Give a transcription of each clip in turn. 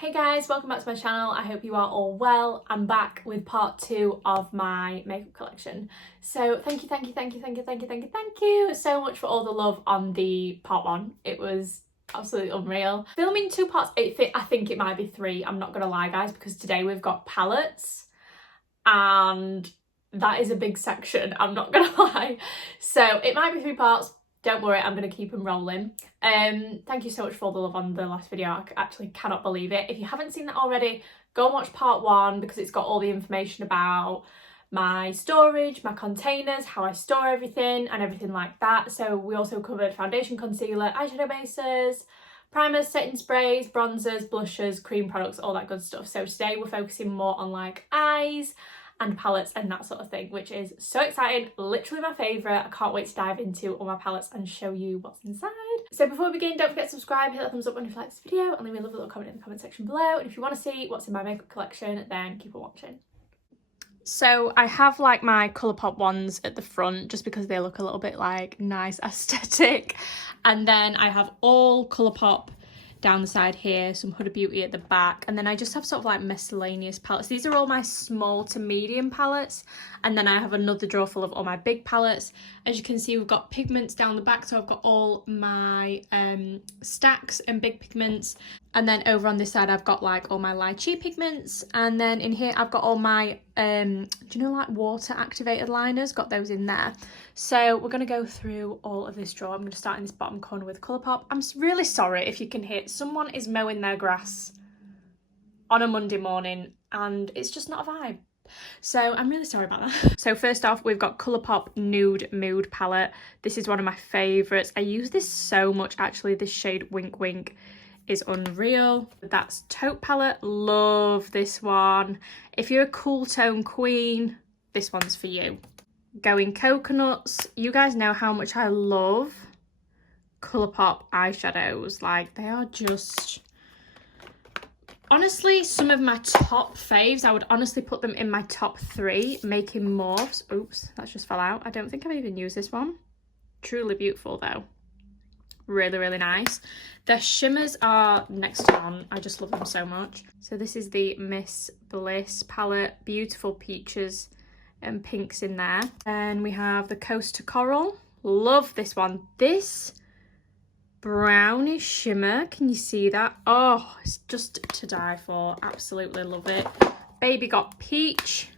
Hey guys, welcome back to my channel. I hope you are all well. I'm back with part 2 of my makeup collection. So thank you so much for all the love on the part 1. It was absolutely unreal. Filming 2 parts, I think it might be 3, I'm not gonna lie guys, because today we've got palettes and that is a big section, I'm not gonna lie. So it might be 3 parts. Don't worry, I'm going to keep them rolling. Thank you so much for all the love on the last video. I actually cannot believe it. If you haven't seen that already, go and watch part 1 because it's got all the information about my storage, my containers, how I store everything and everything like that. So we also covered foundation, concealer, eyeshadow bases, primers, setting sprays, bronzers, blushes, cream products, all that good stuff. So today we're focusing more on like eyes and palettes and that sort of thing, which is so exciting, literally my favourite. I can't wait to dive into all my palettes and show you what's inside. So before we begin, don't forget to subscribe, hit that thumbs up when you like this video, and leave me a lovely little comment in the comment section below. And if you want to see what's in my makeup collection, then keep on watching. So I have like my Colourpop ones at the front just because they look a little bit like nice aesthetic, and then I have all Colourpop down the side here, some Huda Beauty at the back, and then I just have sort of like miscellaneous palettes. These are all my small to medium palettes, and then I have another drawer full of all my big palettes. As you can see, we've got pigments down the back, so I've got all my stacks and big pigments, and then over on this side I've got like all my lychee pigments, and then in here I've got all my do you know like water activated liners, got those in there. So we're going to go through all of this drawer. I'm going to start in this bottom corner with Colourpop. I'm really sorry if you can hear someone is mowing their grass on a Monday morning and it's just not a vibe. So I'm really sorry about that. So first off, we've got Colourpop Nude Mood palette. This is one of my favourites. I use this so much actually. This shade Wink Wink is unreal. That's Taupe palette, love this one. If you're a cool tone queen, this one's for you. Going Coconuts, you guys know how much I love Colourpop eyeshadows. Like, they are just honestly some of my top faves. I would honestly put them in my top 3. Making Morphs, oops, that just fell out. I don't think I've even used this one. Truly beautiful though, really nice. The shimmers are next to none. I just love them so much. So this is the Miss Bliss palette, beautiful peaches and pinks in there. And we have the Coast to Coral, love this one. This brownish shimmer, can you see that? Oh, it's just to die for, absolutely love it. Baby Got Peach,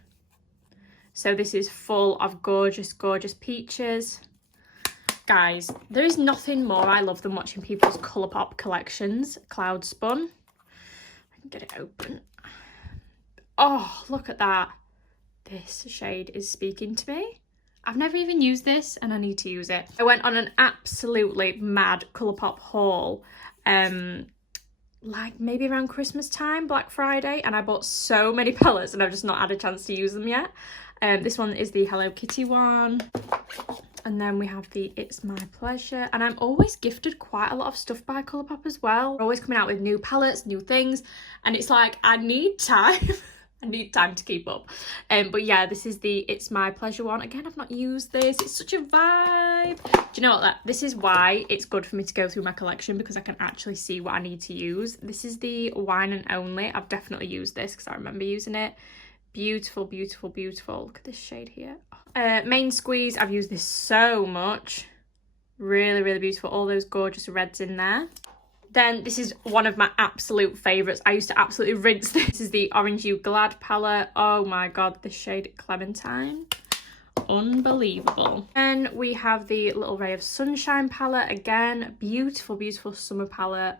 so this is full of gorgeous peaches. Guys, there is nothing more I love than watching people's Colourpop collections. Cloud Spun, I can get it open. Oh, look at that. This shade is speaking to me. I've never even used this and I need to use it. I went on an absolutely mad Colourpop haul like maybe around Christmas time, Black Friday, and I bought so many palettes and I've just not had a chance to use them yet. This one is the Hello Kitty one. And then we have the It's My Pleasure. And I'm always gifted quite a lot of stuff by Colourpop as well. They're always coming out with new palettes, new things. And it's like, I need time. I need time to keep up. But yeah, this is the It's My Pleasure one. Again, I've not used this. It's such a vibe. Do you know what? This is why it's good for me to go through my collection, because I can actually see what I need to use. This is the Wine and Only. I've definitely used this because I remember using it. Beautiful. Look at this shade here. Main Squeeze, I've used this so much. Really beautiful. All those gorgeous reds in there. Then this is one of my absolute favourites. I used to absolutely rinse this. This is the Orange You Glad palette. Oh my god, this shade Clementine. Unbelievable. And we have the Little Ray of Sunshine palette. Again, beautiful summer palette.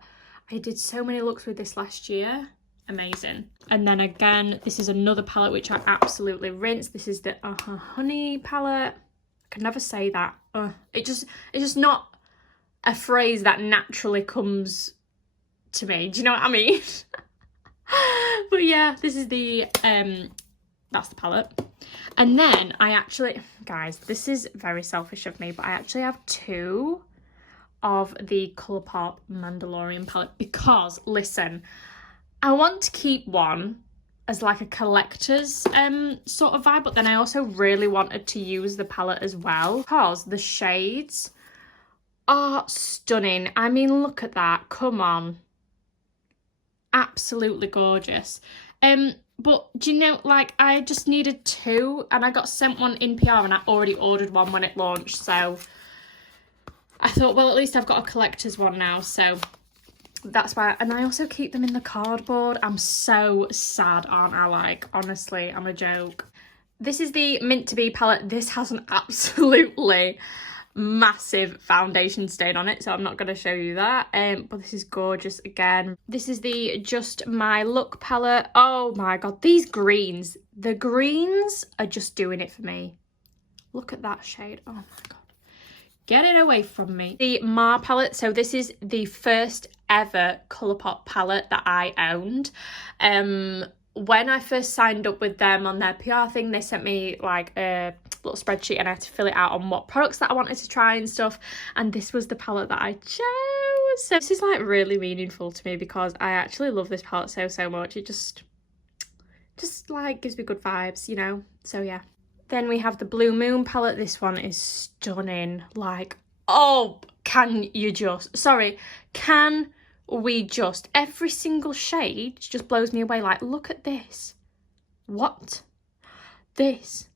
I did so many looks with this last year. Amazing. And then again, this is another palette which I absolutely rinsed. This is the Honey palette. I can never say that. It's just not a phrase that naturally comes to me. Do you know what I mean? But yeah, this is the that's the palette. And then I actually, guys, this is very selfish of me, but I actually have 2 of the Colourpop Mandalorian palette because, listen, I want to keep one as like a collector's sort of vibe, but then I also really wanted to use the palette as well because the shades are stunning. I mean, look at that. Come on. absolutely gorgeous. But do you know, like, I just needed 2 and I got sent one in PR and I already ordered one when it launched, so I thought, well, at least I've got a collector's one now, so that's why. And I also keep them in the cardboard. I'm so sad, aren't I? Like, honestly, I'm a joke. This is the Mint to Be palette. This has an absolutely massive foundation stain on it, so I'm not going to show you that. But this is gorgeous again. This is the Just My Look palette. Oh my god, these greens. The greens are just doing it for me. Look at that shade. Oh my god. Get it away from me. The MORPHE palette. So this is the first ever Colourpop palette that I owned. When I first signed up with them on their PR thing, they sent me like a little spreadsheet and I had to fill it out on what products that I wanted to try and stuff. And this was the palette that I chose. So this is like really meaningful to me because I actually love this palette so much. It just like gives me good vibes, you know? So yeah. Then we have the Blue Moon palette. This one is stunning. Like, oh, can we just, every single shade just blows me away. Like, look at this. What? This.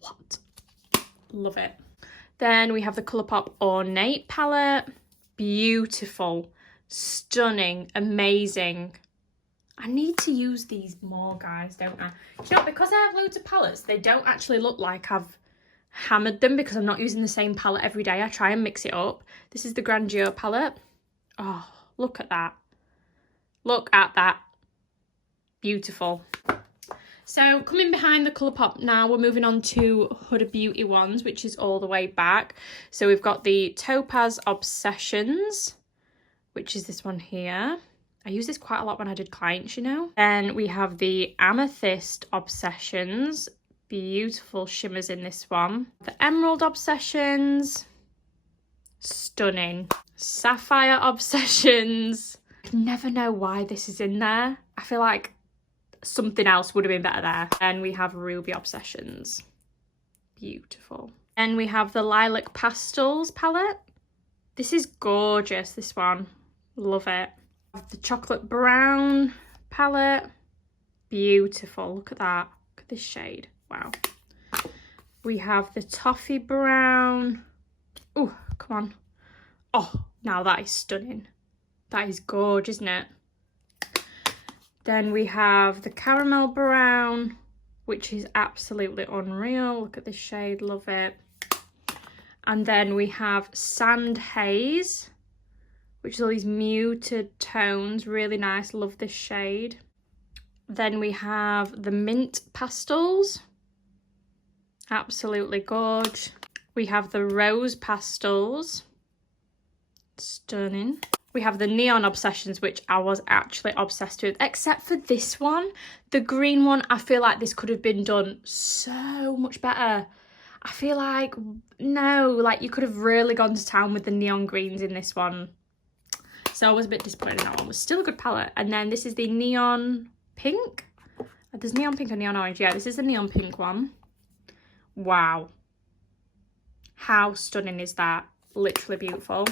What? Love it. Then we have the Colourpop Ornate palette. Beautiful, stunning, amazing. I need to use these more, guys, don't I? You know, because I have loads of palettes, they don't actually look like I've hammered them because I'm not using the same palette every day. I try and mix it up. This is the Grandeur palette. Oh, look at that. Look at that. Beautiful. So coming behind the Colourpop now, we're moving on to Huda Beauty ones, which is all the way back. So we've got the Topaz Obsessions, which is this one here. I use this quite a lot when I did clients, you know. Then we have the Amethyst Obsessions. Beautiful shimmers in this one. The Emerald Obsessions. Stunning. Sapphire Obsessions. I never know why this is in there. I feel like something else would have been better there. Then we have Ruby Obsessions. Beautiful. Then we have the Lilac Pastels palette. This is gorgeous, this one. Love it. The Chocolate Brown palette. Beautiful. Look at that. Look at this shade. Wow. We have the Toffee Brown. Oh, come on. Oh, now that is stunning. That is gorgeous, isn't it? Then we have the Caramel Brown, which is absolutely unreal. Look at this shade. Love it. And then we have Sand Haze, which is all these muted tones. Really nice. Love this shade. Then we have the Mint Pastels. Absolutely gorgeous. We have the Rose Pastels. Stunning. We have the Neon Obsessions, which I was actually obsessed with, except for this one. The green one, I feel like this could have been done so much better. I feel like, no, like you could have really gone to town with the neon greens in this one. So I was a bit disappointed in that one. It was still a good palette. And then this is the Neon Pink. There's Neon Pink and Neon Orange. Yeah, this is the Neon Pink one. Wow. How stunning is that? Literally beautiful.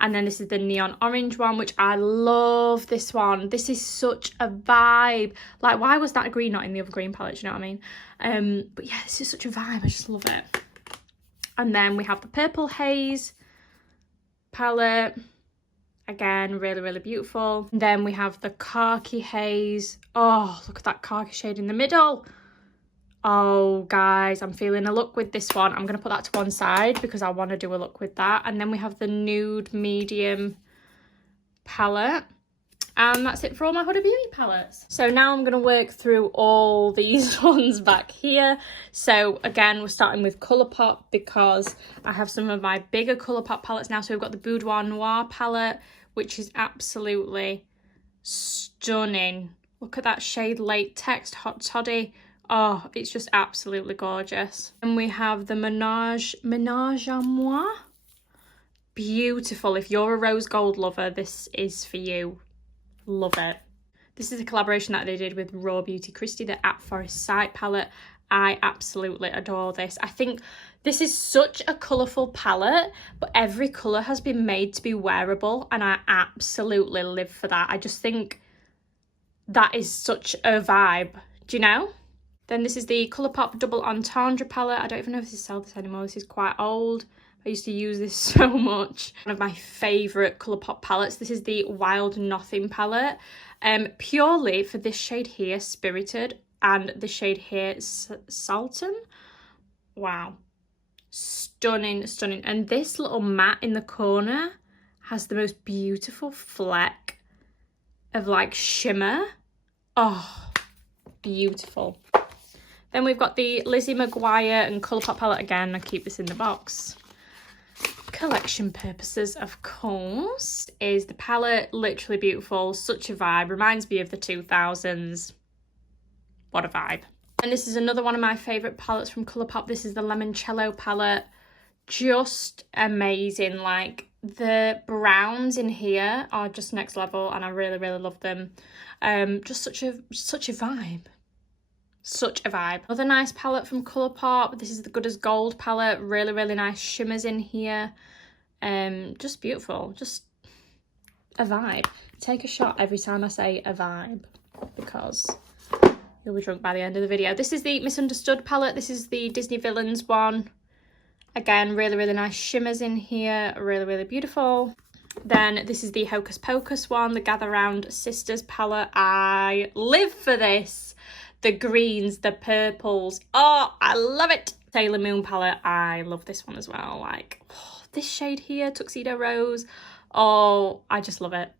And then this is the Neon Orange one, which I love this one. This is such a vibe. Like, why was that green not in the other green palette? Do you know what I mean? But yeah, this is such a vibe. I just love it. And then we have the Purple Haze palette. Again, really, really beautiful. And then we have the Khaki Haze. Oh, look at that khaki shade in the middle. Oh, guys, I'm feeling a look with this one. I'm going to put that to one side because I want to do a look with that. And then we have the Nude Medium palette. And that's it for all my Huda Beauty palettes. So now I'm going to work through all these ones back here. So again, we're starting with Colourpop because I have some of my bigger Colourpop palettes now. So we've got the Boudoir Noir palette, which is absolutely stunning. Look at that shade Latex Hot Toddy. Oh, it's just absolutely gorgeous. And we have the Menage à Moi. Beautiful. If you're a rose gold lover, this is for you. Love it. This is a collaboration that they did with Raw Beauty Christie, the At Forest Sight palette. I absolutely adore this. I think this is such a colourful palette, but every colour has been made to be wearable, and I absolutely live for that. I just think that is such a vibe. Do you know? Then this is the Colourpop Double Entendre palette. I don't even know if they sell this anymore. This is quite old. I used to use this so much. One of my favourite Colourpop palettes. This is the Wild Nothing palette. Purely for this shade here, Spirited, and the shade here, Sultan. Wow. Stunning, stunning. And this little matte in the corner has the most beautiful fleck of like shimmer. Oh, beautiful. Then we've got the Lizzie McGuire and Colourpop palette again. I keep this in the box. Collection purposes, of course. Is the palette literally beautiful? Such a vibe. Reminds me of the 2000s. What a vibe. And this is another one of my favourite palettes from Colourpop. This is the Limoncello palette. Just amazing. Like, the browns in here are just next level, and I really, really love them. Just such a vibe. Such a vibe. Another nice palette from Colourpop. This is the Good as Gold palette. Really, really nice shimmers in here. Just beautiful. Just a vibe. Take a shot every time I say a vibe, because you'll be drunk by the end of the video. This is the Misunderstood palette. This is the Disney Villains one. Again, really, really nice shimmers in here. Really, really beautiful. Then this is the Hocus Pocus one, the Gather Round Sisters palette. I live for this. The greens, the purples. Oh, I love it. Sailor Moon palette. I love this one as well. Like, oh, this shade here, Tuxedo Rose. Oh, I just love it.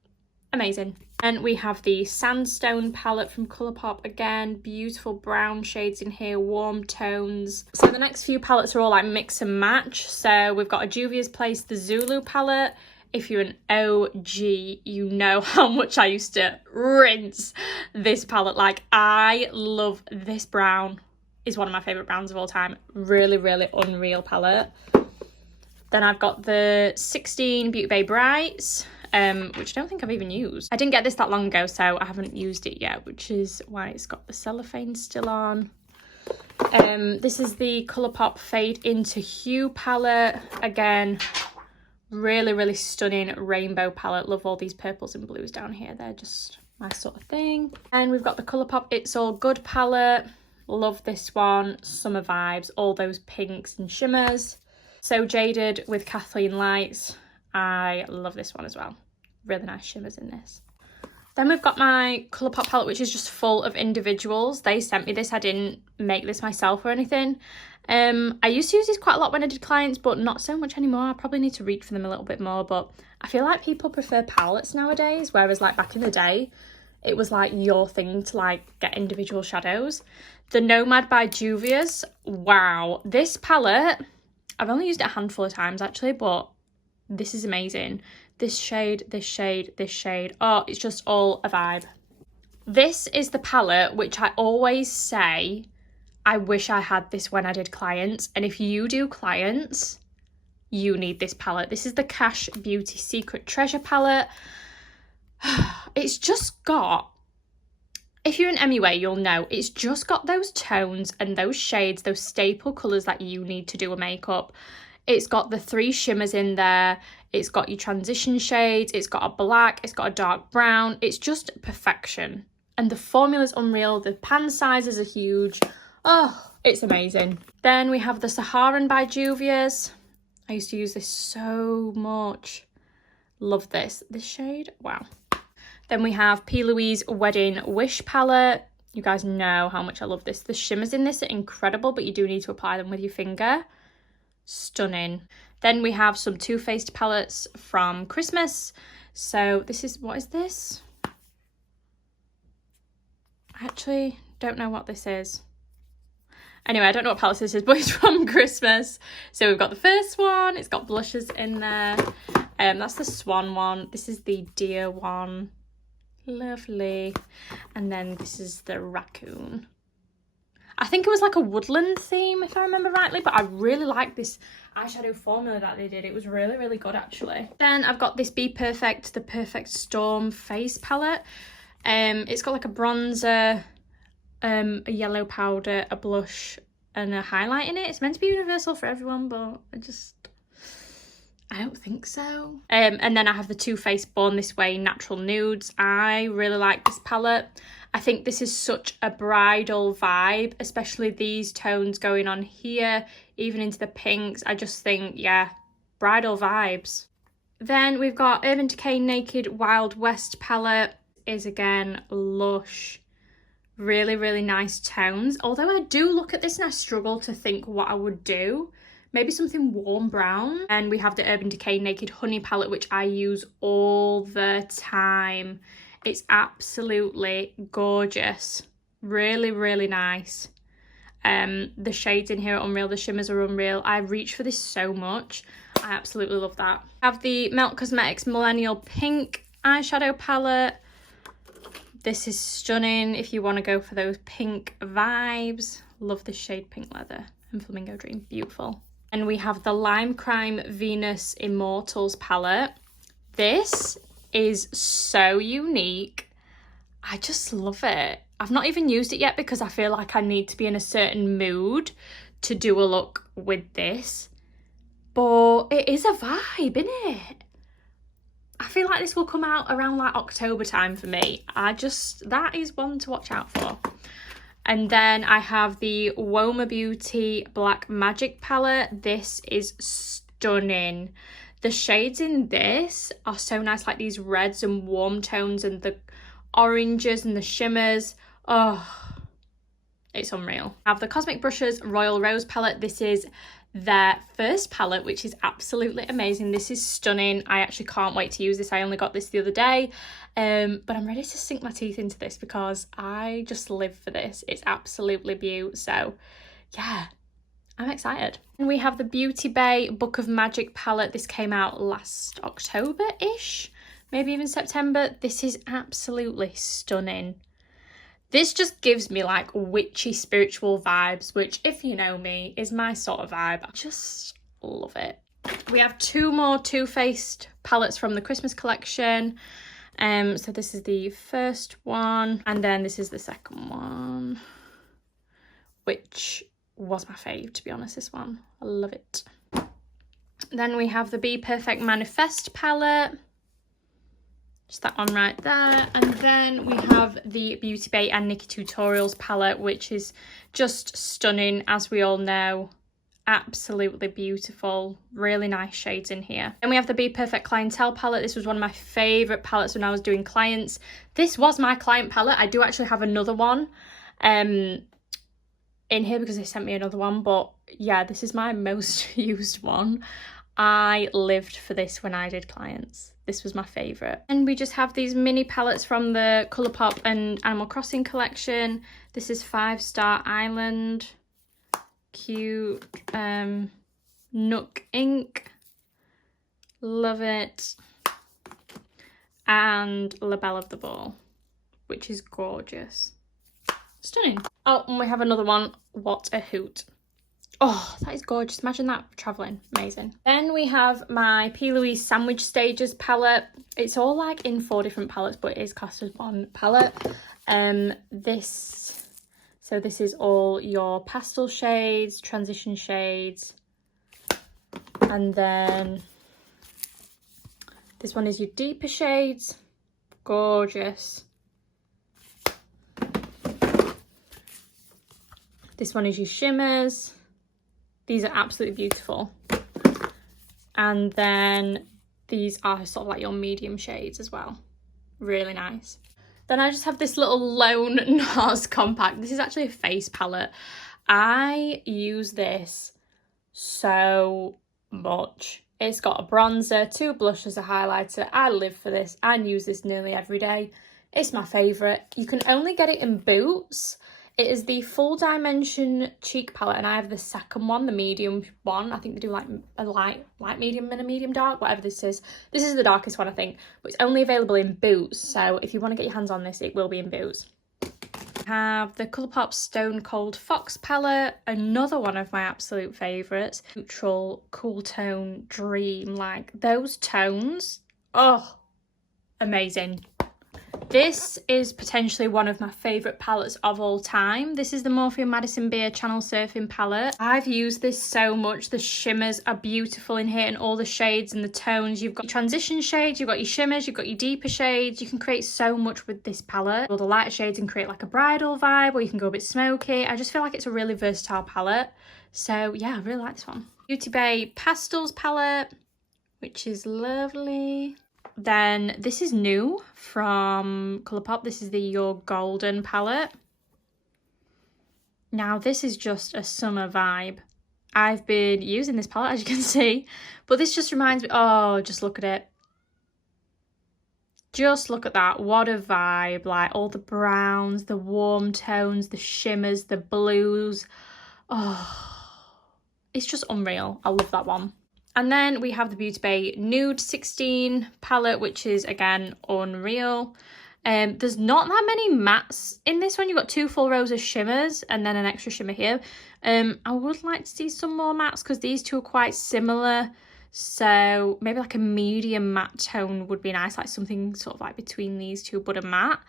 Amazing. And we have the Sandstone palette from Colourpop. Again, beautiful brown shades in here, warm tones. So the next few palettes are all like mix and match. So we've got a Juvia's Place, the Zulu palette. If you're an OG, you know how much I used to rinse this palette. Like, I love this brown. Is one of my favourite browns of all time. Really, really unreal palette. Then I've got the 16 Beauty Bay Brights, which I don't think I've even used. I didn't get this that long ago, so I haven't used it yet, which is why it's got the cellophane still on. This is the Colourpop Fade Into Hue palette. Again, really, really stunning rainbow palette. Love all these purples and blues down here. They're just my sort of thing. And we've got the Colourpop It's All Good palette. Love this one. Summer vibes. All those pinks and shimmers. So Jaded with Kathleen Lights. I love this one as well. Really nice shimmers in this. Then we've got my Colourpop palette, which is just full of individuals. They sent me this. I didn't make this myself or anything. I used to use these quite a lot when I did clients, but not so much anymore. I probably need to reach for them a little bit more, but I feel like people prefer palettes nowadays, whereas like back in the day, it was like your thing to like get individual shadows. The Nomad by Juvia's. Wow. This palette, I've only used it a handful of times actually, but this is amazing. This shade, this shade, this shade. Oh, it's just all a vibe. This is the palette which I always say, I wish I had this when I did clients. And if you do clients, you need this palette. This is the Cash Beauty Secret Treasure palette. It's just got, if you're an MUA, you'll know, it's just got those tones and those shades, those staple colours that you need to do a makeup. It's got the 3 shimmers in there. It's got your transition shades. It's got a black. It's got a dark brown. It's just perfection. And the formula's unreal. The pan sizes are huge. Oh, it's amazing. Then we have the Saharan by Juvia's. I used to use this so much. Love this. This shade, wow. Then we have P. Louise Wedding Wish palette. You guys know how much I love this. The shimmers in this are incredible, but you do need to apply them with your finger. Stunning. Then we have some Too Faced palettes from Christmas. So this is, what is this? I actually don't know what this is. Anyway, I don't know what palette this is, but it's from Christmas. So we've got the first one. It's got blushes in there. That's the Swan one. This is the Deer one. Lovely. And then this is the Raccoon. I think it was like a woodland theme, if I remember rightly, but I really like this eyeshadow formula that they did. It was really, really good, actually. Then I've got this Be Perfect, the Perfect Storm face palette. It's got like a bronzer, a yellow powder, a blush, and a highlight in it. It's meant to be universal for everyone, but I don't think so. And then I have the Too Faced Born This Way Natural Nudes. I really like this palette. I think this is such a bridal vibe, especially these tones going on here, even into the pinks. I just think, yeah, bridal vibes. Then we've got Urban Decay Naked Wild West palette. Is again lush, really, really nice tones. Although I do look at this and I struggle to think what I would do. Maybe something warm brown. And we have the Urban Decay Naked Honey palette, which I use all the time. It's absolutely gorgeous. Really, really nice. The shades in here are unreal. The shimmers are unreal. I reach for this so much. I absolutely love that. I have the Melt Cosmetics Millennial Pink eyeshadow palette. This is stunning if you want to go for those pink vibes. Love this shade Pink Leather and Flamingo Dream. Beautiful. And we have the Lime Crime Venus Immortals palette. This is so unique. I just love it. I've not even used it yet because I feel like I need to be in a certain mood to do a look with this. But it is a vibe, isn't it? I feel like this will come out around like October time for me. That is one to watch out for. And then I have the Huda Beauty Black Magic palette. This is stunning. The shades in this are so nice, like these reds and warm tones and the oranges and the shimmers. Oh, it's unreal. I have the Cosmic Brushes Royal Rose palette. This is their first palette, which is absolutely amazing. This is stunning. I actually can't wait to use this. I only got this the other day, but I'm ready to sink my teeth into this because I just live for this. It's absolutely beautiful. So yeah, I'm excited. And we have the Beauty Bay Book of Magic palette. This came out last October-ish, maybe even September. This is absolutely stunning. This just gives me like witchy spiritual vibes, which, if you know me, is my sort of vibe. I just love it. We have two more Too Faced palettes from the Christmas collection. So this is the first one, and then this is the second one, which was my fave, to be honest, this one. I love it. Then we have the Be Perfect Manifest palette. Just that one right there. And then we have the Beauty Bay and Nikki Tutorials palette, which is just stunning, as we all know. Absolutely beautiful. Really nice shades in here. And we have the Be Perfect Clientele palette. This was one of my favourite palettes when I was doing clients. This was my client palette. I do actually have another one in here because they sent me another one. But yeah, this is my most used one. I lived for this when I did clients. This was my favourite. And we just have these mini palettes from the Colourpop and Animal Crossing collection. This is 5 Star Island. Cute. Nook Ink. Love it. And La Belle of the Ball, which is gorgeous. Stunning. Oh, and we have another one. What a Hoot. Oh, that is gorgeous. Imagine that travelling. Amazing. Then we have my P. Louise Sandwich Stages palette. It's all like in 4 different palettes, but it is classed as one palette. This is all your pastel shades, transition shades. And then this one is your deeper shades. Gorgeous. This one is your shimmers. These are absolutely beautiful. And then these are sort of like your medium shades as well. Really nice. Then I just have this little Lone NARS compact. This is actually a face palette. I use this so much. It's got a bronzer, 2 blushes, a highlighter. I live for this. I use this nearly every day. It's my favourite. You can only get it in Boots. It is the Full Dimension Cheek palette, and I have the second one, the medium one. I think they do like a light medium and a medium dark, whatever this is. This is the darkest one, I think, but it's only available in Boots. So if you want to get your hands on this, it will be in Boots. I have the Colourpop Stone Cold Fox palette, another one of my absolute favourites. Neutral, cool tone, dream, like those tones. Oh, amazing. This is potentially one of my favourite palettes of all time. This is the Morphe Madison Beer Channel Surfing palette. I've used this so much. The shimmers are beautiful in here and all the shades and the tones. You've got your transition shades, you've got your shimmers, you've got your deeper shades. You can create so much with this palette. All the lighter shades and create like a bridal vibe, or you can go a bit smoky. I just feel like it's a really versatile palette. So yeah, I really like this one. Beauty Bay Pastels palette, which is lovely. Then this is new from Colourpop. This is the Your Golden palette. Now this is just a summer vibe. I've been using this palette, as you can see, but this just reminds me, oh, just look at it. Just look at that, what a vibe. Like all the browns, the warm tones, the shimmers, the blues. Oh, it's just unreal. I love that one. And then we have the Beauty Bay Nude 16 palette, which is, again, unreal. There's not that many mattes in this one. You've got 2 full rows of shimmers and then an extra shimmer here. I would like to see some more mattes because these two are quite similar. So maybe like a medium matte tone would be nice, like something sort of like between these two, but a matte.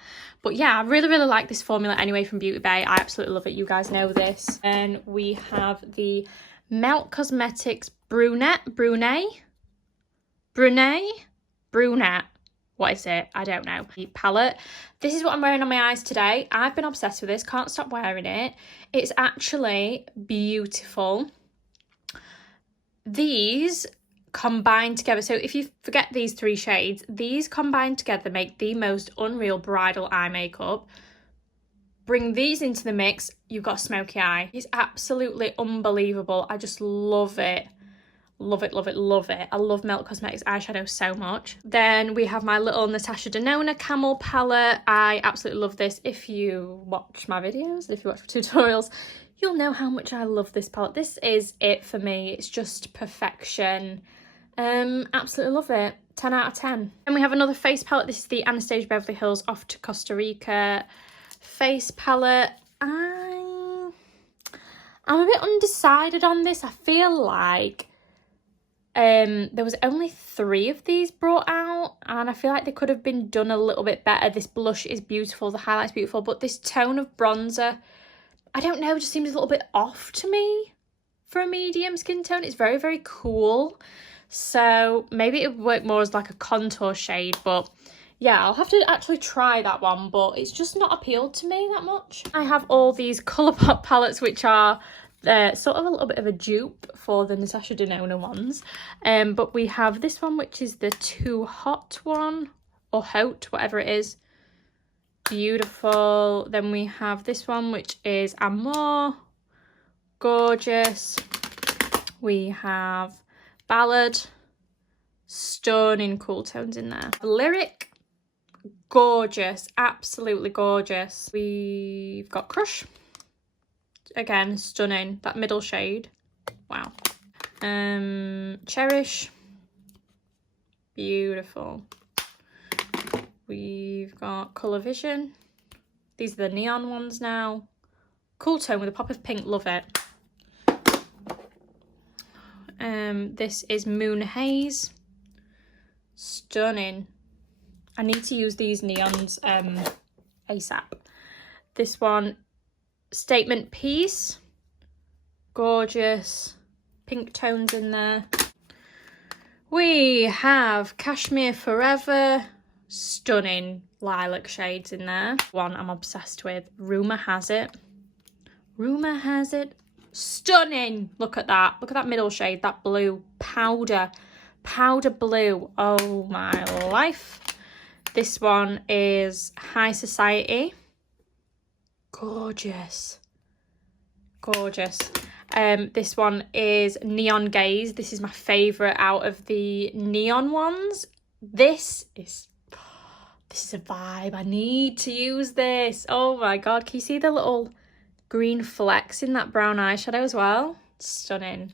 But yeah, I really, really like this formula anyway from Beauty Bay. I absolutely love it. You guys know this. And we have the Melt Cosmetics Brunette, what is it? I don't know. Palette. This is what I'm wearing on my eyes today. I've been obsessed with this, can't stop wearing it. It's actually beautiful. These combine together, so if you forget these 3 shades, these combined together make the most unreal bridal eye makeup. Bring these into the mix, you've got a smoky eye. It's absolutely unbelievable. I just love it. Love it, love it, love it. I love Melt Cosmetics eyeshadow so much. Then we have my little Natasha Denona Camel palette. I absolutely love this. If you watch my videos, if you watch my tutorials, you'll know how much I love this palette. This is it for me. It's just perfection. Absolutely love it. 10 out of 10. And we have another face palette. This is the Anastasia Beverly Hills Off to Costa Rica face palette. I'm a bit undecided on this. I feel like there was only 3 of these brought out and I feel like they could have been done a little bit better. This blush is beautiful, the highlight's beautiful, but this tone of bronzer, I don't know, just seems a little bit off to me for a medium skin tone. It's very, very cool. So maybe it would work more as like a contour shade, but yeah, I'll have to actually try that one, but it's just not appealed to me that much. I have all these Colourpop palettes, which are sort of a little bit of a dupe for the Natasha Denona ones. But we have this one, which is the Too Hot one, or Haute, whatever it is. Beautiful. Then we have this one, which is Amour. Gorgeous. We have Ballad. Stunning cool tones in there. Lyric. Gorgeous. Absolutely gorgeous. We've got Crush. Again, stunning. That middle shade. Wow. Cherish. Beautiful. We've got Colour Vision. These are the neon ones now. Cool tone with a pop of pink. Love it. This is Moon Haze. Stunning. I need to use these neons ASAP. This one, Statement Piece. Gorgeous. Pink tones in there. We have Cashmere Forever. Stunning lilac shades in there. One I'm obsessed with. Rumour Has It. Rumour Has It. Stunning. Look at that. Look at that middle shade. That blue. Powder. Powder blue. Oh my life. This one is High Society. Gorgeous. Gorgeous. This one is Neon Gaze. This is my favourite out of the neon ones. This is a vibe. I need to use this. Oh my god. Can you see the little green flecks in that brown eyeshadow as well? Stunning.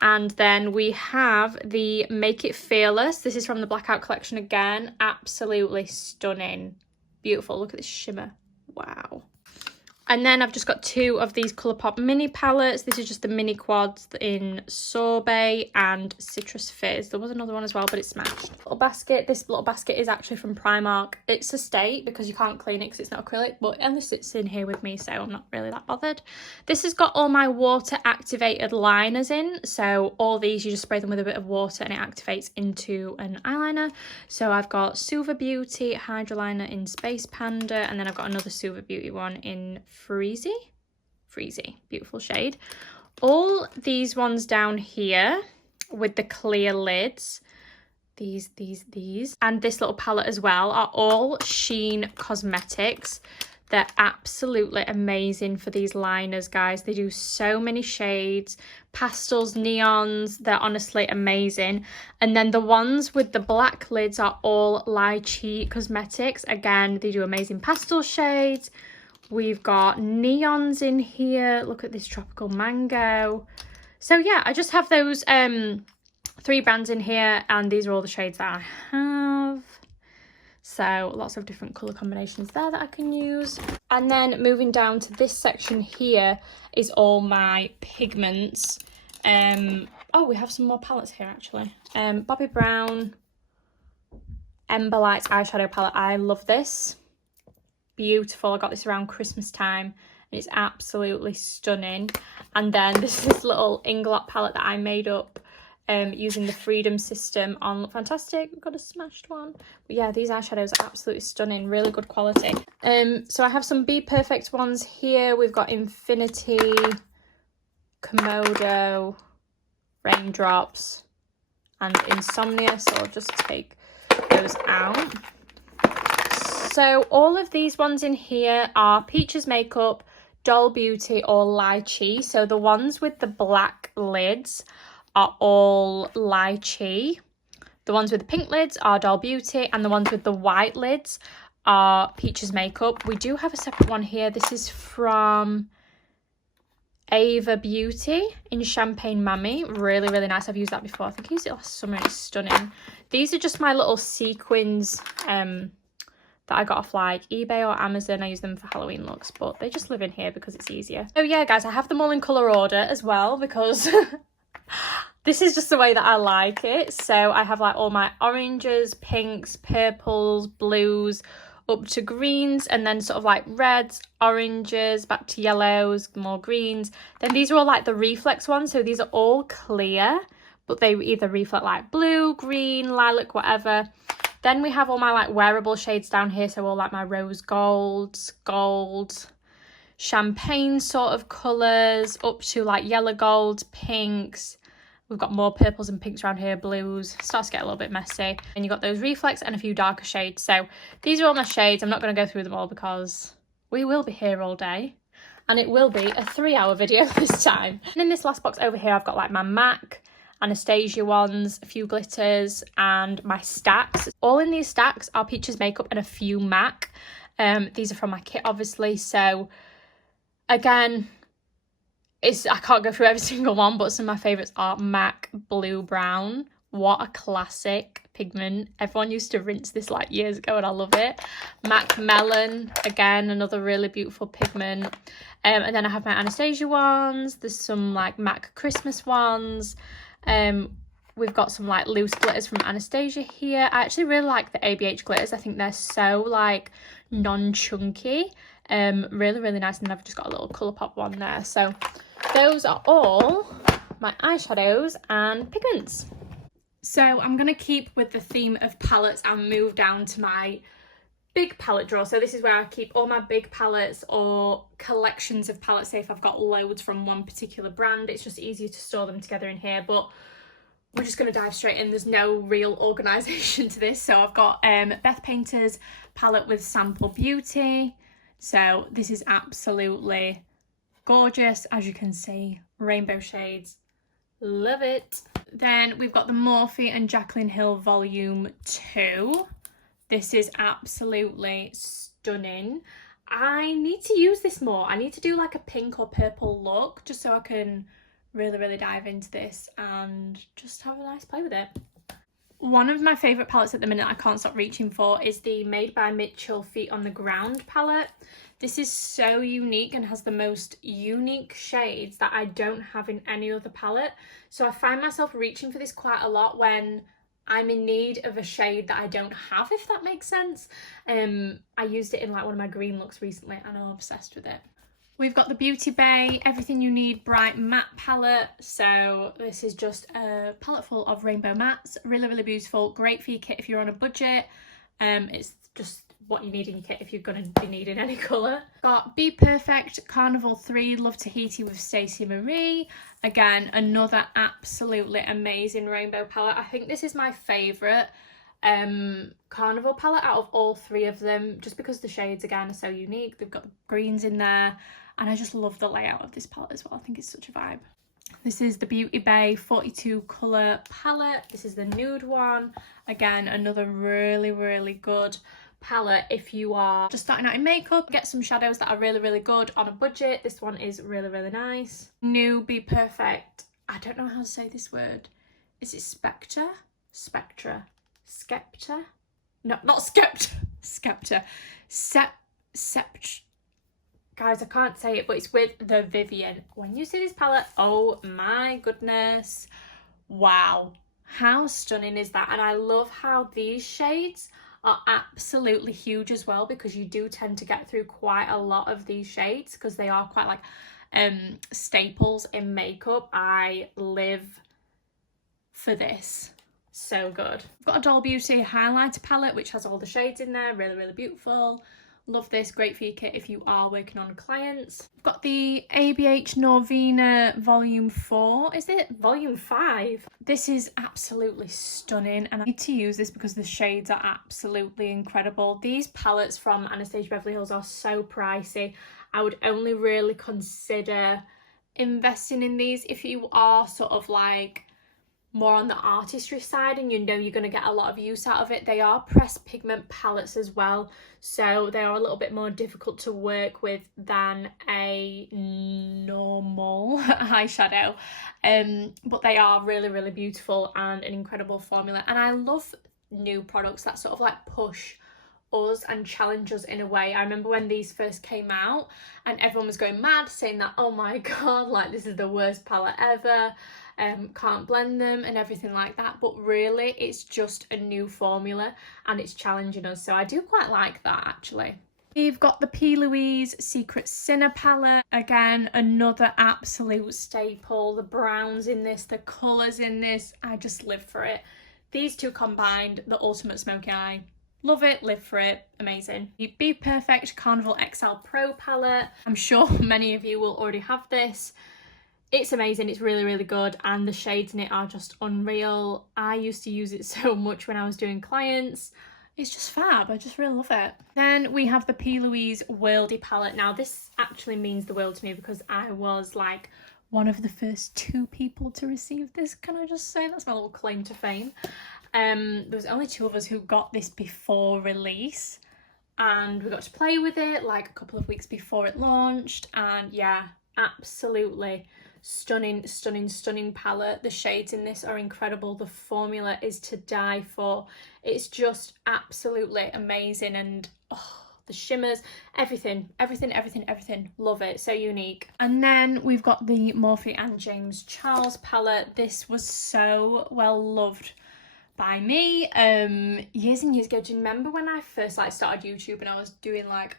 And then we have the Make It Fearless. This is from the Blackout collection again. Absolutely stunning. Beautiful. Look at this shimmer. Wow. And then I've just got 2 of these Colourpop mini palettes. This is just the mini quads in Sorbet and Citrus Fizz. There was another one as well, but it's smashed. Little basket. This little basket is actually from Primark. It's a state because you can't clean it because it's not acrylic, but at least it's in here with me, so I'm not really that bothered. This has got all my water activated liners in. So all these, you just spray them with a bit of water and it activates into an eyeliner. So I've got Huda Beauty Hydro Liner in Space Panda, and then I've got another Huda Beauty one in Freezy, beautiful shade. All these ones down here with the clear lids, these, and this little palette as well, are all Sheen Cosmetics. They're absolutely amazing for these liners, guys. They do so many shades, pastels, neons. They're honestly amazing. And then the ones with the black lids are all Lychee Cosmetics. Again, they do amazing pastel shades. We've got neons in here. Look at this tropical mango. So yeah, I just have those 3 brands in here, and these are all the shades that I have. So lots of different colour combinations there that I can use. And then moving down to this section here is all my pigments. Oh, we have some more palettes here actually. Bobbi Brown Ember Lights eyeshadow palette. I love this. Beautiful. I got this around Christmas time and it's absolutely stunning. And then this is this little Inglot palette that I made up using the Freedom system on Look Fantastic. We've got a smashed one. But yeah, these eyeshadows are absolutely stunning, really good quality. So I have some Be Perfect ones here. We've got Infinity, Komodo, Raindrops, and Insomnia. So I'll just take those out. So all of these ones in here are Peaches Makeup, Doll Beauty, or Lychee. So the ones with the black lids are all Lychee. The ones with the pink lids are Doll Beauty, and the ones with the white lids are Peaches Makeup. We do have a separate one here. This is from Huda Beauty in Champagne Mammy. Really, really nice. I've used that before. I think I used it last summer. It's stunning. These are just my little sequins that I got off like eBay or Amazon. I use them for Halloween looks, but they just live in here because it's easier. So yeah, guys, I have them all in colour order as well because this is just the way that I like it. So I have like all my oranges, pinks, purples, blues, up to greens, and then sort of like reds, oranges, back to yellows, more greens. Then these are all like the reflex ones. So these are all clear, but they either reflect like blue, green, lilac, whatever. Then we have all my like wearable shades down here. So all like my rose golds, gold, champagne sort of colours, up to like yellow golds, pinks. We've got more purples and pinks around here, blues. Starts to get a little bit messy. And you've got those reflex and a few darker shades. So these are all my shades. I'm not going to go through them all because we will be here all day. And it will be a 3-hour video this time. And in this last box over here, I've got like my MAC, Anastasia ones, a few glitters, and my stacks. All in these stacks are Peaches Makeup and a few MAC. These are from my kit, obviously. So again, I can't go through every single one, but some of my favourites are MAC Blue Brown. What a classic pigment. Everyone used to rinse this like years ago and I love it. MAC Melon, again, another really beautiful pigment. And then I have my Anastasia ones. There's some like MAC Christmas ones. We've got some like loose glitters from Anastasia here. I actually really like the ABH glitters. I think they're so like non-chunky. Really, really nice. And I've just got a little Colourpop one there. So those are all my eyeshadows and pigments. So I'm going to keep with the theme of palettes and move down to my big palette drawer. So this is where I keep all my big palettes or collections of palettes. Say if I've got loads from one particular brand, it's just easier to store them together in here. But we're just going to dive straight in. There's no real organisation to this. So I've got Beth Painter's palette with Sample Beauty. So this is absolutely gorgeous, as you can see. Rainbow shades. Love it. Then we've got the Morphe and Jaclyn Hill Volume 2. This is absolutely stunning. I need to use this more. I need to do like a pink or purple look just so I can really, really dive into this and just have a nice play with it. one of my favourite palettes at the minute I can't stop reaching for is the Made by Mitchell Feet on the Ground palette. This is so unique and has the most unique shades that I don't have in any other palette. So I find myself reaching for this quite a lot when I'm in need of a shade that I don't have, if that makes sense. I used it in like one of my green looks recently and I'm obsessed with it. We've got the Beauty Bay Everything You Need Bright Matte palette. So this is just a palette full of rainbow mattes. Really, really beautiful. Great for your kit if you're on a budget. It's just what you need in your kit if you're going to be needing any colour. Got Be Perfect Carnival 3 Love Tahiti with Stacey Marie. Again, another absolutely amazing rainbow palette. I think this is my favourite Carnival palette out of all three of them, just because the shades again are so unique. They've got the greens in there and I just love the layout of this palette as well. I think it's such a vibe. This is the Beauty Bay 42 colour palette. This is the nude one. Again, another really, really good palette if you are just starting out in makeup, get some shadows that are really, really good on a budget. This one is really, really nice. New Be Perfect, I don't know how to say this word. Is it Spectre? Spectra? Skepta? No, not Skepta. Skepta. Sept. Guys, I can't say it, but it's with the Vivian. When you see this palette, oh my goodness. Wow. How stunning is that? And I love how these shades are absolutely huge as well, because you do tend to get through quite a lot of these shades because they are quite like staples in makeup. I live for this. So good. I've got a Doll Beauty highlighter palette which has all the shades in there. Really, really beautiful. Love this. Great for your kit if you are working on clients. I've got the ABH Norvina Volume 4. Is it Volume 5? This is absolutely stunning and I need to use this because the shades are absolutely incredible. These palettes from Anastasia Beverly Hills are so pricey. I would only really consider investing in these if you are sort of like more on the artistry side and you know you're going to get a lot of use out of it. They are pressed pigment palettes as well, so they are a little bit more difficult to work with than a normal eyeshadow, but they are really, really beautiful and an incredible formula. And I love new products that sort of like push us and challenge us in a way. I remember when these first came out and everyone was going mad saying that, oh my god, like this is the worst palette ever, can't blend them and everything like that, but really it's just a new formula and it's challenging us, so I do quite like that actually. We've got the P. Louise Secret Sinner palette. Again, another absolute staple. The browns in this, the colours in this, I just live for it. These two combined, the ultimate smoky eye. Love it, live for it, amazing. The Be Perfect Carnival XL Pro palette. I'm sure many of you will already have this. It's amazing, it's really, really good, and the shades in it are just unreal. I used to use it so much when I was doing clients. It's just fab, I just really love it. Then we have the P. Louise Worldy palette. Now this actually means the world to me because I was like one of the first 2 people to receive this, can I just say? That's my little claim to fame. There was only 2 of us who got this before release and we got to play with it like a couple of weeks before it launched, and yeah, absolutely stunning, stunning, stunning palette. The shades in this are incredible. The formula is to die for. It's just absolutely amazing, and oh, the shimmers, everything, everything, everything, everything. Love it, so unique. And then we've got the Morphe and James Charles palette. This was so well loved by me years and years ago. Do you remember when I first like started YouTube and I was doing like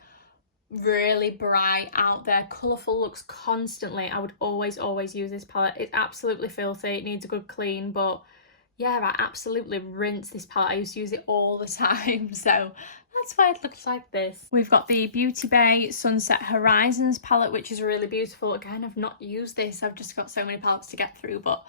really bright, out there, colourful looks constantly? I would always use this palette. It's absolutely filthy, it needs a good clean, but yeah, I absolutely rinse this palette. I used to use it all the time, so that's why it looks like this. We've got the Beauty Bay Sunset Horizons palette, which is really beautiful. Again, I've not used this, I've just got so many palettes to get through, but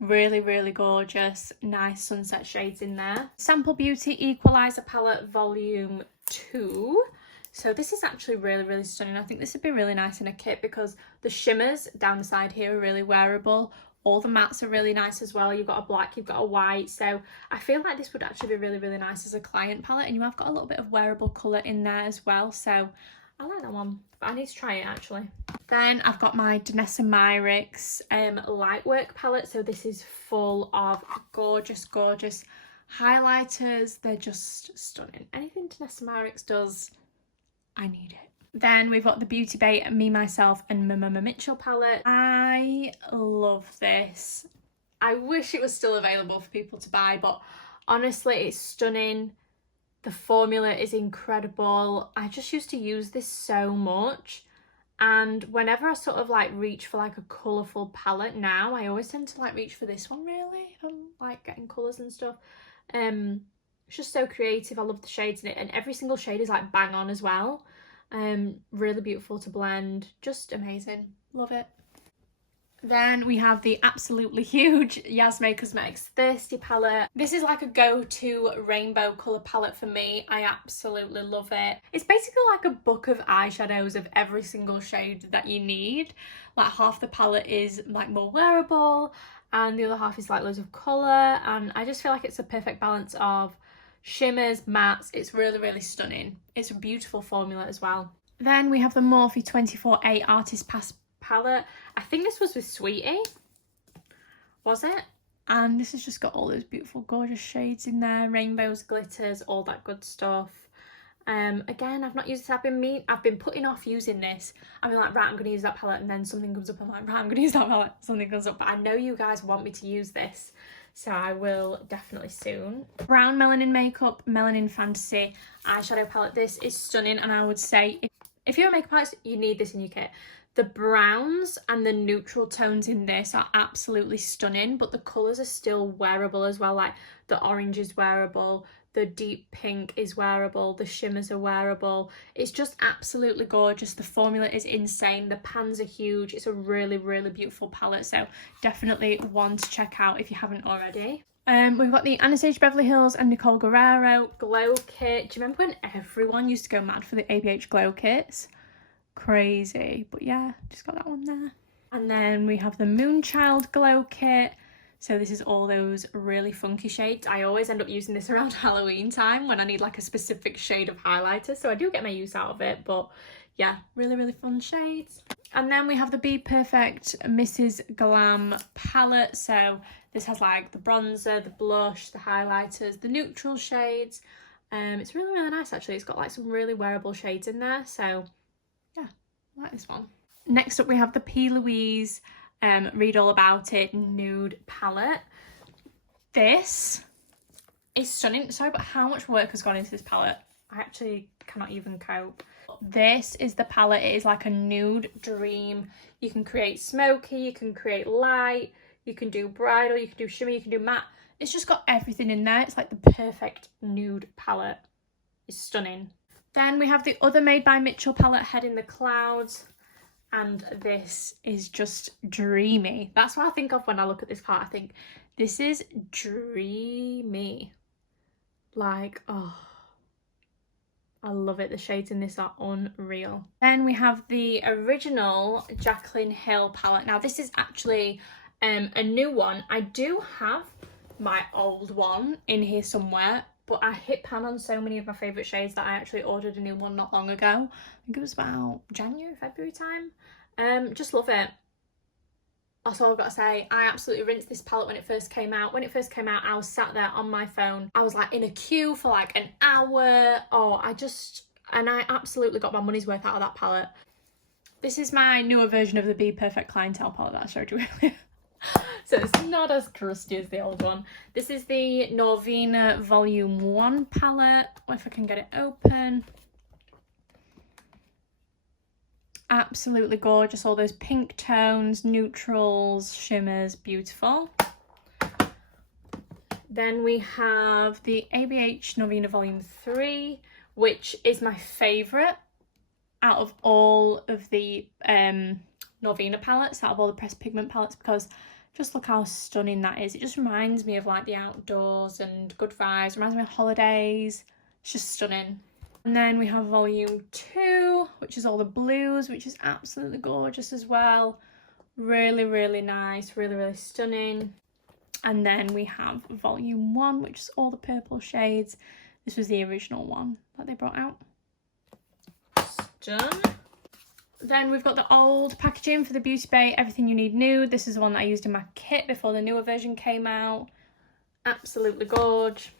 really, really gorgeous, nice sunset shades in there. Sample Beauty Equalizer palette volume 2. So this is actually really, really stunning. I think this would be really nice in a kit because the shimmers down the side here are really wearable. All the mattes are really nice as well. You've got a black, you've got a white. So I feel like this would actually be really, really nice as a client palette. And you have got a little bit of wearable colour in there as well. So I like that one, but I need to try it actually. Then I've got my Danessa Myricks Lightwork palette. So this is full of gorgeous, gorgeous Highlighters, they're just stunning. Anything Tanessa Marix does, I need it. Then we've got the Beauty Bay Me, Myself and Mama Mitchell palette. I love this. I wish it was still available for people to buy, but honestly, it's stunning. The formula is incredible. I just used to use this so much. And whenever I sort of like reach for like a colourful palette now, I always tend to like reach for this one really. If I'm like getting colours and stuff. It's just so creative. I love the shades in it, and every single shade is like bang on as well. Really beautiful to blend, just amazing, love it. Then we have the absolutely huge Yasme Cosmetics Thirsty palette. This is like a go-to rainbow colour palette for me. I absolutely love it. It's basically like a book of eyeshadows of every single shade that you need. Like half the palette is like more wearable and the other half is like loads of colour, and I just feel like it's a perfect balance of shimmers, mattes. It's really, really stunning. It's a beautiful formula as well. Then we have the Morphe 24A Artist Pass palette. I think this was with Sweetie, was it? And this has just got all those beautiful gorgeous shades in there, rainbows, glitters, all that good stuff. Again, I've not used this. I've been putting off using this. I've been like, right, I'm gonna use that palette, and then something comes up, I'm like, right, I'm gonna use that palette, something comes up. But I know you guys want me to use this, so I will definitely soon. Brown Melanin Makeup Melanin Fantasy eyeshadow palette. This is stunning, and I would say if you're a makeup artist, you need this in your kit. The browns and the neutral tones in this are absolutely stunning, but the colours are still wearable as well. Like the orange is wearable, the deep pink is wearable, the shimmers are wearable. It's just absolutely gorgeous. The formula is insane. The pans are huge. It's a really, really beautiful palette, so definitely one to check out if you haven't already. We've got the Anastasia Beverly Hills and Nicole Guerrero Glow Kit. Do you remember when everyone used to go mad for the ABH Glow Kits? Crazy. But yeah, just got that one there. And then we have the Moonchild Glow Kit. So this is all those really funky shades. I always end up using this around Halloween time when I need like a specific shade of highlighter, so I do get my use out of it. But yeah, really, really fun shades. And then we have the Be Perfect Mrs. Glam palette. So this has like the bronzer, the blush, the highlighters, the neutral shades. It's really, really nice actually. It's got like some really wearable shades in there. So yeah, I like this one. Next up we have the P. Louise Read All About It nude palette. This is stunning. Sorry about how much work has gone into this palette. I actually cannot even cope. This is the palette. It is like a nude dream. You can create smoky, you can create light, you can do bridal, you can do shimmer, you can do matte. It's just got everything in there. It's like the perfect nude palette. It's stunning. Then we have the other Made by Mitchell palette, Head in the Clouds. And this is just dreamy. That's what I think of when I look at this palette. I think this is dreamy. Like, oh, I love it. The shades in this are unreal. Then we have the original Jaclyn Hill palette. Now this is actually a new one. I do have my old one in here somewhere, but I hit pan on so many of my favourite shades that I actually ordered a new one not long ago. I think it was about January, February time. Just love it. That's all I've got to say. I absolutely rinsed this palette when it first came out. When it first came out, I was sat there on my phone. I was like in a queue for like an hour. Oh, and I absolutely got my money's worth out of that palette. This is my newer version of the Be Perfect Clientele palette that I showed you earlier. So it's not as crusty as the old one. This is the Norvina Volume 1 palette. If I can get it open. Absolutely gorgeous. All those pink tones, neutrals, shimmers, beautiful. Then we have the ABH Norvina Volume 3, which is my favourite out of all of the Norvina palettes, out of all the pressed pigment palettes, because just look how stunning that is. It just reminds me of like the outdoors and good vibes. Reminds me of holidays. It's just stunning. And then we have Volume 2, which is all the blues, which is absolutely gorgeous as well. Really, really nice. Really, really stunning. And then we have Volume 1, which is all the purple shades. This was the original one that they brought out. Done. Then we've got the old packaging for the Beauty Bay Everything You Need Nude. This is the one that I used in my kit before the newer version came out. Absolutely gorge.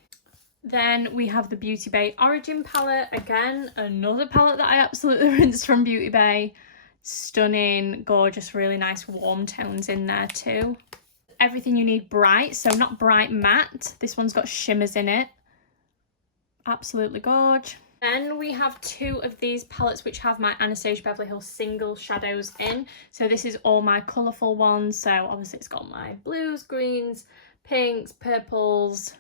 Then we have the Beauty Bay Origin palette. Again, another palette that I absolutely rinsed from Beauty Bay. Stunning, gorgeous, really nice warm tones in there too. Everything you need bright, so not bright matte. This one's got shimmers in it. Absolutely gorge. Then we have two of these palettes which have my Anastasia Beverly Hills single shadows in. So this is all my colourful ones. So obviously it's got my blues, greens, pinks, purples,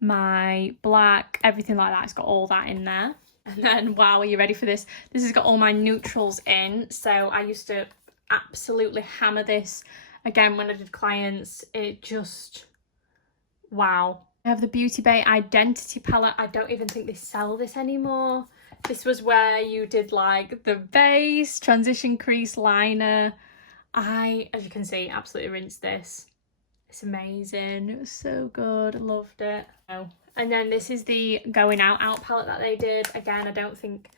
my black, everything like that. It's got all that in there. And then, wow, are you ready for this? This has got all my neutrals in. So I used to absolutely hammer this. Again, when I did clients, it just, wow. I have the Beauty Bay Identity palette. I don't even think they sell this anymore. This was where you did like the base, transition crease, liner. I, as you can see, absolutely rinsed this. It's amazing. It was so good. Loved it. Oh. And then this is the Going Out palette that they did. Again, I don't think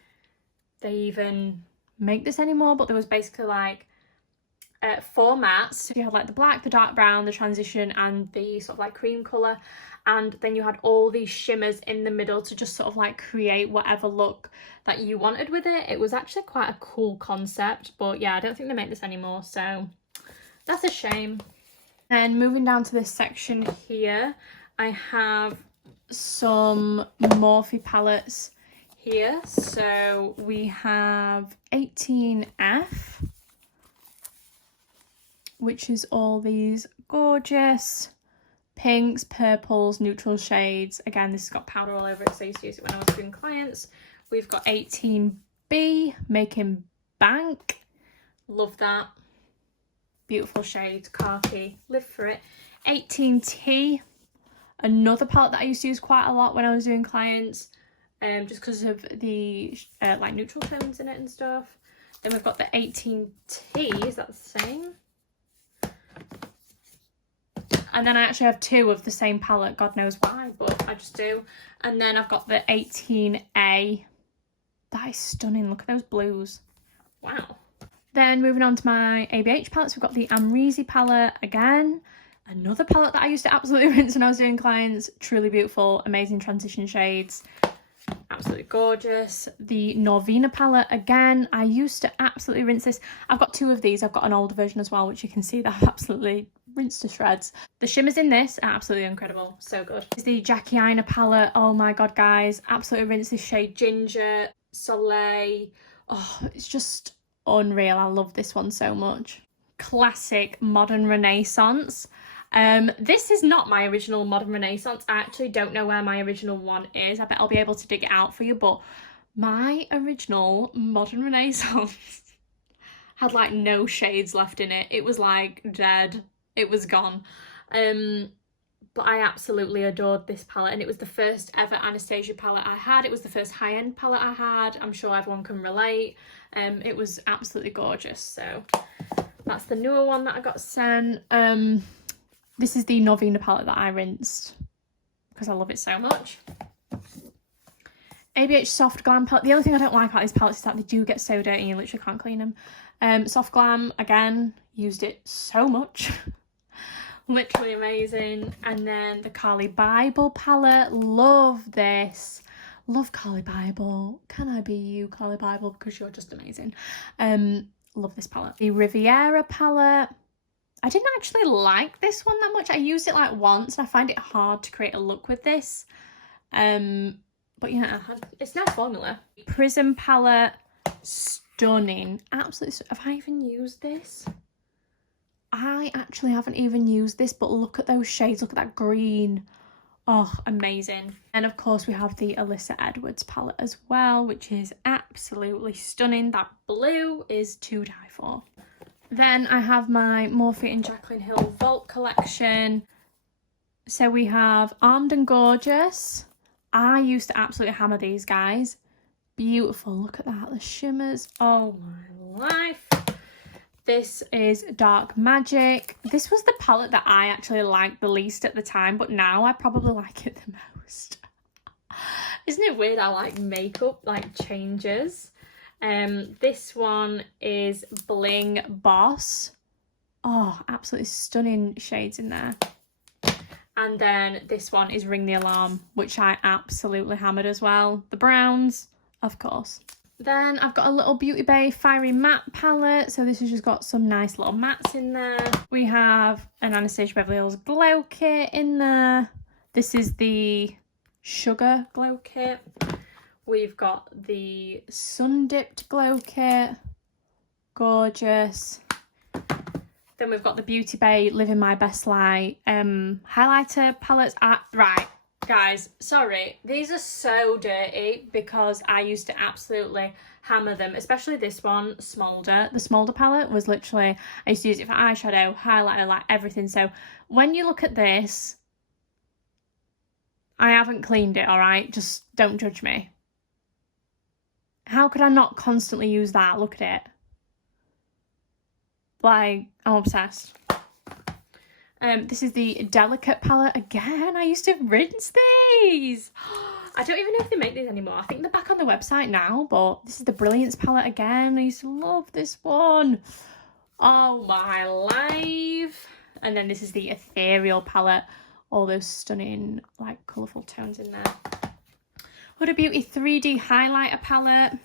they even make this anymore, but there was basically like 4 mattes. So you had like the black, the dark brown, the transition, and the sort of like cream colour. And then you had all these shimmers in the middle to just sort of like create whatever look that you wanted with it. It was actually quite a cool concept, but yeah, I don't think they make this anymore, so that's a shame. And moving down to this section here, I have some Morphe palettes here. So we have 18F, which is all these gorgeous pinks, purples, neutral shades. Again, this has got powder all over it, so I used to use it when I was doing clients. We've got 18B, Making Bank. Love that. Beautiful shade, khaki, live for it. 18T, another palette that I used to use quite a lot when I was doing clients, just because of the like neutral tones in it and stuff. Then we've got the 18T, is that the same? And then I actually have 2 of the same palette, God knows why, but I just do. And then I've got the 18A. That is stunning, look at those blues. Wow. Then moving on to my ABH palettes, we've got the Amrezy palette again. Another palette that I used to absolutely rinse when I was doing clients. Truly beautiful, amazing transition shades. Absolutely gorgeous. The Norvina palette again. I used to absolutely rinse this. I've got 2 of these. I've got an older version as well, which you can see that I've absolutely rinsed to shreds. The shimmers in this are absolutely incredible. So good. This is the Jackie Aina palette. Oh my God, guys. Absolutely rinsed this shade Ginger, Soleil. Oh, it's just unreal. I love this one so much. Classic Modern Renaissance. This is not my original Modern Renaissance. I actually don't know where my original one is. I bet I'll be able to dig it out for you, but my original Modern Renaissance had like no shades left in it. It was like dead. It was gone. But I absolutely adored this palette, and it was the first ever Anastasia palette I had. It was the first high-end palette I had. I'm sure everyone can relate. It was absolutely gorgeous. So that's the newer one that I got sent. This is the Norvina palette that I rinsed because I love it so much. ABH Soft Glam palette. The only thing I don't like about these palettes is that they do get so dirty and you literally can't clean them. Soft Glam, again, used it so much. Literally amazing. And then the Carly Bible palette. Love this. Love Carly Bible. Can I be you, Carly Bible? Because you're just amazing. Love this palette. The Riviera palette. I didn't actually like this one that much. I used it like once and I find it hard to create a look with this. But yeah, it's nice formula. Prism palette, stunning. Absolutely. Have I even used this? I actually haven't even used this, but look at those shades. Look at that green. Oh, amazing. And of course we have the Alyssa Edwards palette as well, which is absolutely stunning. That blue is to die for. Then I have my Morphe and Jaclyn Hill Vault collection. So we have Armed and Gorgeous. I used to absolutely hammer these guys. Beautiful. Look at that. The shimmers. Oh my life. This is Dark Magic. This was the palette that I actually liked the least at the time, but now I probably like it the most. Isn't it weird how like makeup like changes? This one is Bling Boss. Oh, absolutely stunning shades in there. And then this one is Ring the Alarm, which I absolutely hammered as well. The browns, of course. Then I've got a little Beauty Bay Fiery Matte palette. So this has just got some nice little mattes in there. We have an Anastasia Beverly Hills Glow Kit in there. This is the Sugar Glow Kit. We've got the Sun Dipped Glow Kit. Gorgeous. Then we've got the Beauty Bay Living My Best Light highlighter palettes. Right, guys, sorry. These are so dirty because I used to absolutely hammer them, especially this one, Smolder. The Smolder palette was literally, I used to use it for eyeshadow, highlighter, like everything. So when you look at this, I haven't cleaned it, all right? Just don't judge me. How could I not constantly use that? Look at it. Like, I'm obsessed. This is the Delicate palette. Again, I used to rinse these. I don't even know if they make these anymore. I think they're back on the website now, but this is the Brilliance palette again. I used to love this one. Oh my life. And then this is the Ethereal palette. All those stunning, like, colourful tones in there. Huda Beauty 3D highlighter palette.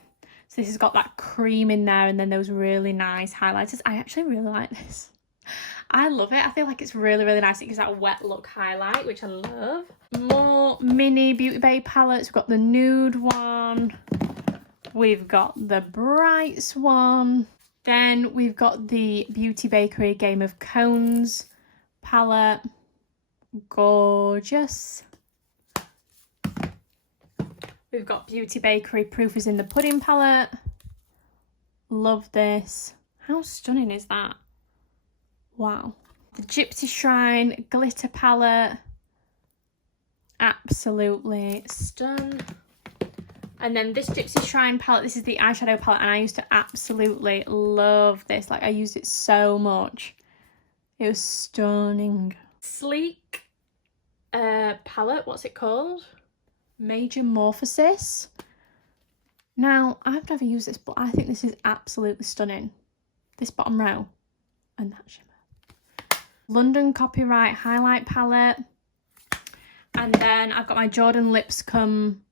So this has got that cream in there and then those really nice highlighters. I actually really like this. I love it. I feel like it's really, really nice. It gives that a wet look highlight, which I love. More mini Beauty Bay palettes. We've got the nude one. We've got the brights one. Then we've got the Beauty Bakery Game of Cones palette. Gorgeous. We've got Beauty Bakery Proof is in the Pudding palette. Love this. How stunning is that? Wow. The Gypsy Shrine Glitter palette. Absolutely stun. And then this Gypsy Shrine palette, this is the eyeshadow palette, and I used to absolutely love this. Like, I used it so much. It was stunning. Sleek palette, what's it called? Major Morphosis. Now, I've never used this, but I think this is absolutely stunning. This bottom row and that shimmer. London Copyright highlight palette. And then I've got my Jordan Lipscomb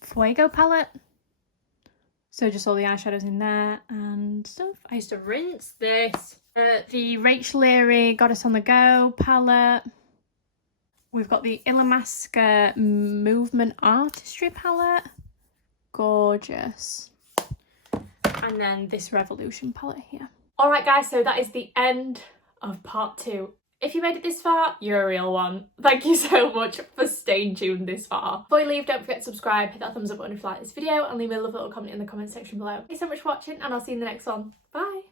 Fuego palette. So just all the eyeshadows in there and stuff. I used to rinse this. The Rachel Leary Goddess on the Go palette. We've got the Illamasqua Movement Artistry palette. Gorgeous. And then this Revolution palette here. All right, guys, so that is the end of part 2. If you made it this far, you're a real one. Thank you so much for staying tuned this far. Before you leave, don't forget to subscribe, hit that thumbs up button if you like this video, and leave me a lovely little comment in the comment section below. Thank you so much for watching, and I'll see you in the next one. Bye.